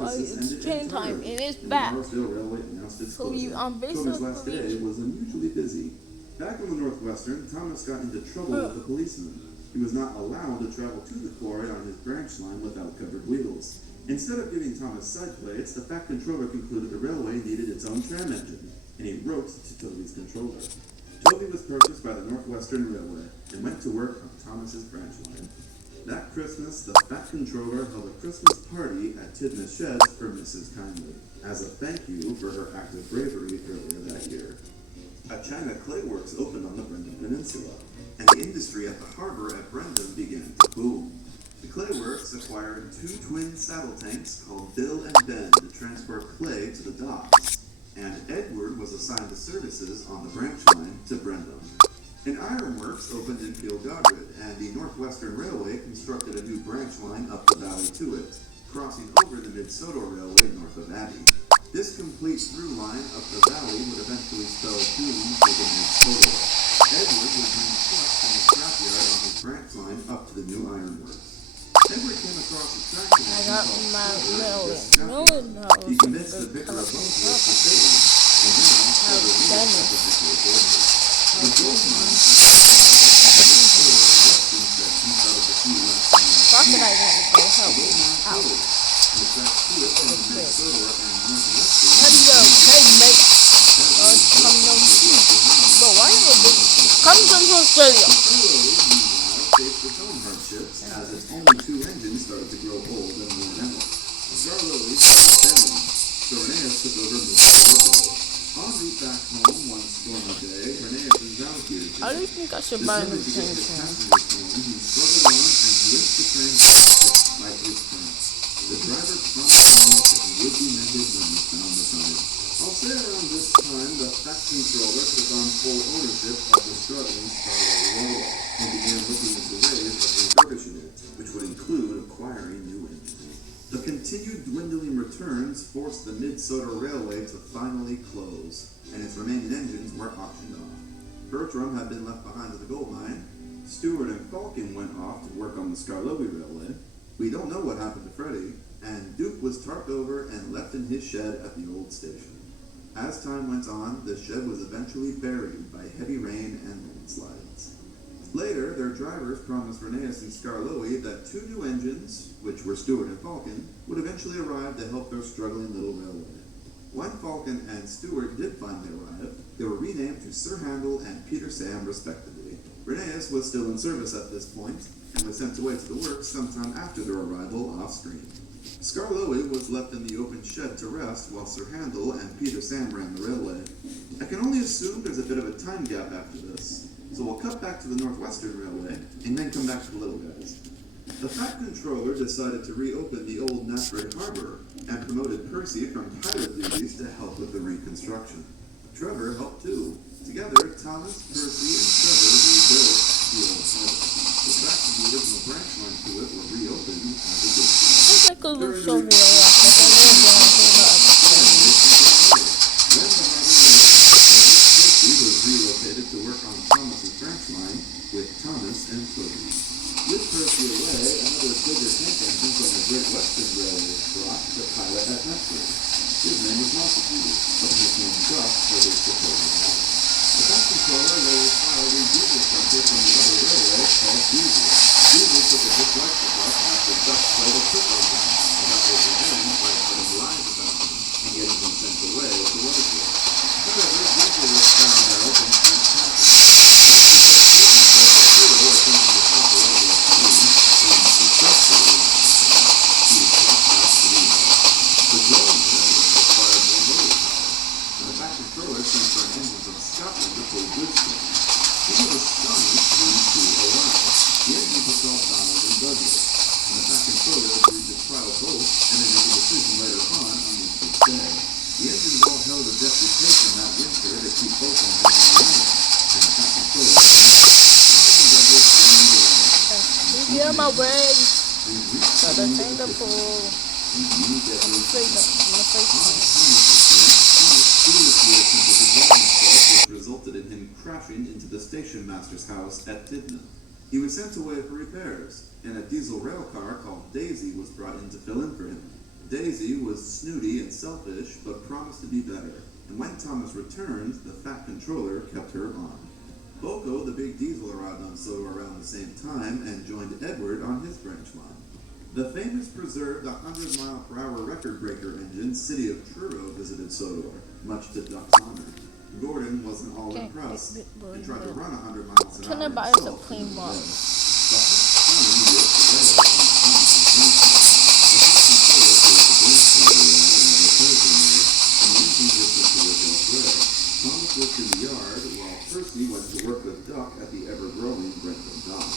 It's train time and it's back. So I'm October's last day basically was unusually busy. Back on the Northwestern, Thomas got into trouble with the policeman. He was not allowed to travel to the quarry on his branch line without covered wheels. Instead of giving Thomas side plates, the Fat Controller concluded the railway needed its own tram engine, and he wrote to Toby's controller. Toby was purchased by the Northwestern Railway and went to work on Thomas's branch line. That Christmas, the Fat Controller held a Christmas party at Tidmouth Sheds for Mrs. Kindly, as a thank you for her act of bravery earlier that year. A China clay works opened on the Brendan Peninsula, and the industry at the harbor at Brendan began to boom. The clay works acquired two twin saddle tanks called Bill and Ben to transport clay to the docks, and Edward was assigned to services on the branch line to Brendan. An ironworks opened in Kilgodred, and the Northwestern Railway constructed a new branch line up the valley to it, crossing over the Mid-Sodor Railway north of Abbey. This complete through line up the valley would eventually spell doom for the Mid-Sodor. Edward would bring trucks from the scrapyard on his branch line up to the new ironworks. Edward came across a traction I got my million $1 million. He convinced the vicar of Bunkworth to save him, and now Trevor leads at the vicarage orders. The gold mine at the Mid-Sodor western section started to see less and less. Fuck it, I want to go The help. gold mine Ow. closed. The tracks to it from the Mid-Sodor and northwestern How do you go? Hey, mate. Come no see. Bro, why you a big? Come to Australia. Scarlow, meanwhile, faced its own hardships as its only two engines started to grow old and worn out. Scarlow started failing, so Reneus took over most of the workload. En route back home one stormy day, Reneus' valkyrie How do you think I should buy a new decided to get train his train? passengers home. He struggled on and limped the train back despite his cramps. The driver promised Reneus that he would be mended when he found the time. I'll say around this time, the Fat Controller took on full ownership of the struggling Scarlow Railway and began looking into ways of refurbishing it, which would include acquiring new engines. The continued dwindling returns forced the Mid-Sodor Railway to finally close, and its remaining engines were auctioned off. Bertram had been left behind at the gold mine. Stewart and Falcon went off to work on the Scarlowy Railway. We don't know what happened to Freddie, and Duke was tarped over and left in his shed at the old station. As time went on, the shed was eventually buried by heavy rain and landslides. Later, their drivers promised Reneus and Scarlowy that two new engines, which were Stewart and Falcon, would eventually arrive to help their struggling little railway. When Falcon and Stewart did finally arrive, they were renamed to Sir Handel and Peter Sam respectively. Reneus was still in service at this point, and was sent away to the works sometime after their arrival off-screen. Scarlowy was left in the open shed to rest while Sir Handel and Peter Sam ran the railway. I can only assume there's a bit of a time gap after this, so we'll cut back to the Northwestern Railway and then come back to the little guys. The Fat Controller decided to reopen the old Nafford Harbor and promoted Percy from pilot duties to help with the reconstruction. Trevor helped too. Together, Thomas, Percy, and Trevor rebuilt the old harbor. The tracks of the original branch line to it were reopened as a good sign. I think I could show me a lot, but I never did anything about it. When the harbor was Percy was relocated to work on Thomas's branch line with Thomas and Toby. With Percy away, another bigger tank engine from the Great Western Railway was brought to pilot at Medford. His name was Montague, but his name Duck for their supporting line. The Fat Controller later filed a diesel structure from the other railway called Diesel. Diesel took a dislike to Duck after Duck played a trick on him, and that was revenged by spreading lies about him and getting him sent away to Whitefield. However, Diesel was found out and sent packing. Once the Duck proved himself a hero according to the upper level of team, and successfully, he was brought back to Reno. The growing railway required more motor power, and the Fat Controller sent for an engine from Scotland to pull goods from. He was astonished when to arrive. The engine was all Donald and Douglas, and the Fat Controller agreed to trial both and then make a decision later on which to stay. The engines all held a deputation that winter to keep both engines online, and the Fat Controller Donald and Douglas remained away. He's on my way. We've reached So the the end thing of the to picture. pull. You need to I'm afraid that I'm afraid On to. Thomas's plan, Thomas foolishly attempted to drown himself, which resulted in him crashing into the station master's house at Tidmouth. He was sent away for repairs, and a diesel rail car called Daisy was brought in to fill in for him. Daisy was snooty and selfish, but promised to be better. And when Thomas returned, the Fat Controller kept her on. Boko, the big diesel, arrived on Sodor around the same time and joined Edward on his branch line. The famous preserved 100-mile-per-hour record-breaker engine City of Truro visited Sodor, much to Duck's honor. Gordon wasn't all impressed and tried to run 100 miles an hour. Turn it back to himself plain in the box. day. The hot sun whipped the rail on Thomas's branch line. The Fat Controller closed the branch line and repairs were made, and the engines were sent to work elsewhere. Thomas worked in the yard, while Percy went to work with Duck at the ever-growing Brentham docks.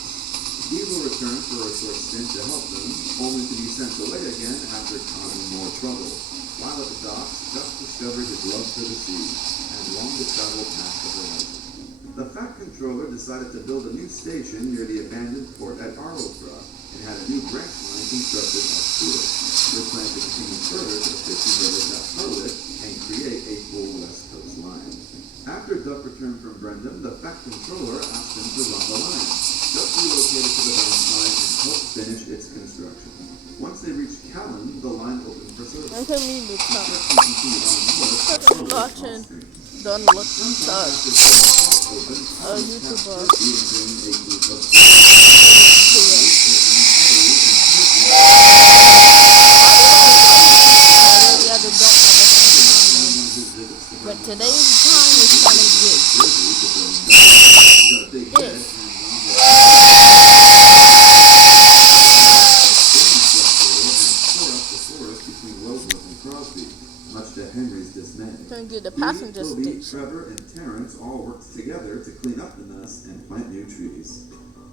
Diesel returned for a short stint to help them, only to be sent away again after causing more trouble. While at the docks, Duck discovered his love for the sea, and longed to travel past the horizon. The Fat Controller decided to build a new station near the abandoned port at Arlesborough, and had a new branch line constructed up to it. They planned to continue further to the fishing village at Harwich and create a full West Coast line. After Duck returned from Brentham, the Fat Controller asked him to run the line. Duck relocated to the branch line and helped finish its construction. Once they reached Callan, the line opened for service. I can mean the top. Construction continued on north at Harwich Watching. off stream. Don't look Sometime up. after Callan Hall opened, Thomas YouTuber. tasked Percy in bringing a group of But today's time is kind of good. Much to Henry's dismay. Trying to get the He, passenger Toby, station. Trevor, and Terrence all worked together to clean up the mess and plant new trees.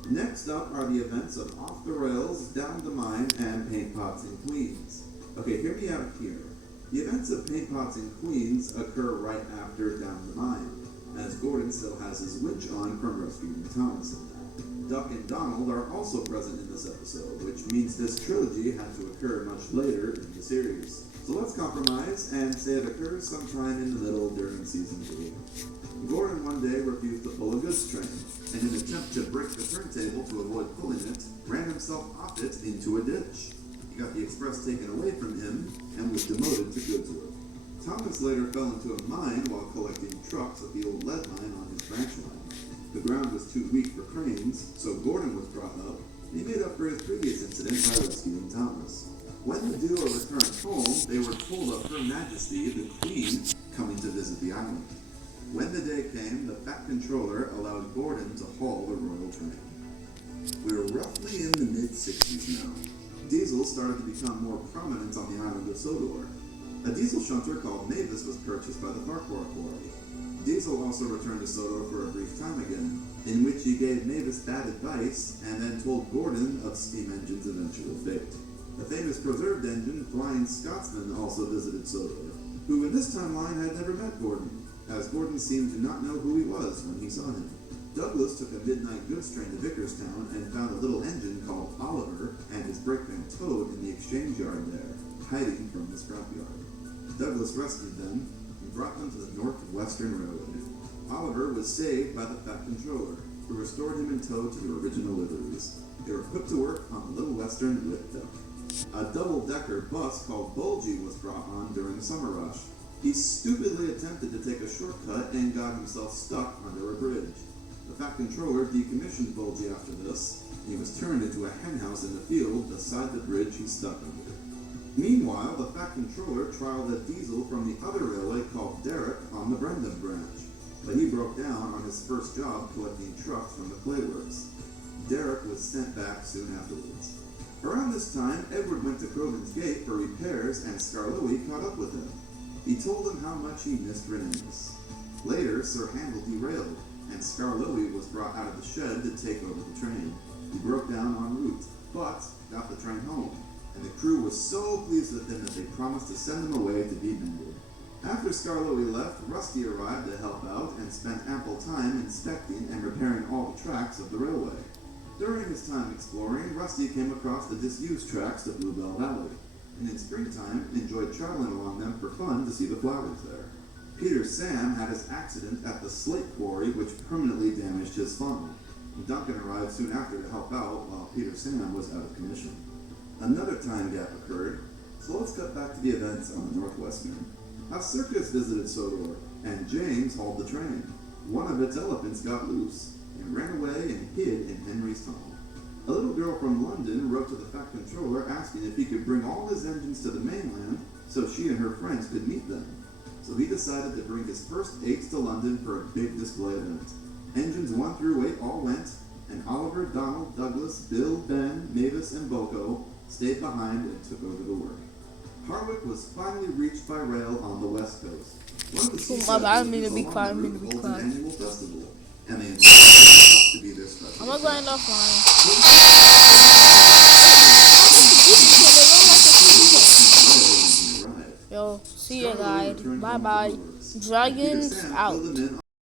Next up are the events of Off the Rails, Down the Mine, and Paint Pots in Queens. Okay, hear me out here. The events of Paint Pots in Queens occur right after Down the Mine, as Gordon still has his winch on from rescuing Thomas in that. Duck and Donald are also present in this episode, which means this trilogy had to occur much later in the series. So let's compromise and say it occurs sometime in the middle during season 3. Gordon one day refused to pull a goods train, and in an attempt to break the turntable to avoid pulling it, ran himself off it into a ditch. He got the express taken away from him and was demoted to goods work. Thomas later fell into a mine while collecting trucks at the old lead mine on his branch line. The ground was too weak for cranes, so Gordon was brought up, and he made up for his previous incident by rescuing Thomas. When the duo returned home, they were told of Her Majesty, the Queen, coming to visit the island. When the day came, the Fat Controller allowed Gordon to haul the royal train. We're roughly in the mid-60s now. Diesel started to become more prominent on the island of Sodor. A diesel shunter called Mavis was purchased by the Farquhar Quarry. Diesel also returned to Sodor for a brief time again, in which he gave Mavis bad advice and then told Gordon of Steam Engine's eventual fate. The famous preserved engine Flying Scotsman also visited Sodor, who in this timeline had never met Gordon, as Gordon seemed to not know who he was when he saw him. Douglas took a midnight goods train to Vickerstown and found a little engine called Oliver and his brakeman Toad in the exchange yard there, hiding from the scrapyard. Douglas rescued them and brought them to the Northwestern Railway. Oliver was saved by the Fat Controller, who restored him and Toad to their original liveries. They were put to work on the Little Western with Duck. A double-decker bus called Bulgy was brought on during the summer rush. He stupidly attempted to take a shortcut and got himself stuck under a bridge. The Fat Controller decommissioned Bulgy after this, and he was turned into a henhouse in the field beside the bridge he stuck under. Meanwhile, the Fat Controller trialed a diesel from the other railway called Derek on the Brentham branch, but he broke down on his first job collecting trucks from the clayworks. Derek was sent back soon afterwards. Around this time, Edward went to Crovan's Gate for repairs and Skarloey caught up with him. He told him how much he missed Renimus. Later, Sir Handel derailed, and Skarloey was brought out of the shed to take over the train. He broke down en route, but got the train home, and the crew was so pleased with him that they promised to send him away to be mended. After Skarloey left, Rusty arrived to help out and spent ample time inspecting and repairing all the tracks of the railway. During his time exploring, Rusty came across the disused tracks to Bluebell Valley, and in springtime enjoyed traveling along them for fun to see the flowers there. Peter Sam had his accident at the slate quarry which permanently damaged his funnel, and Duncan arrived soon after to help out while Peter Sam was out of commission. Another time gap occurred. So let's cut back to the events on the Northwest Moon. A circus visited Sodor, and James hauled the train. One of its elephants got loose and ran away and hid in Henry's tunnel. A little girl from London wrote to the Fat Controller asking if he could bring all his engines to the mainland so she and her friends could meet them. So he decided to bring his first 8s to London for a big display event. Engines 1 through 8 all went, and Oliver, Donald, Douglas, Bill, Ben, Mavis, and Boko stayed behind and took over the work. Harwick was finally reached by rail on the west coast. One of the seaside I didn't mean to villages be along quiet, I the didn't route mean to be holds an quiet. annual festival, and they invited to be their special. I'm not going guest. offline. Yo, see ya guys. Bye bye. Dragons out.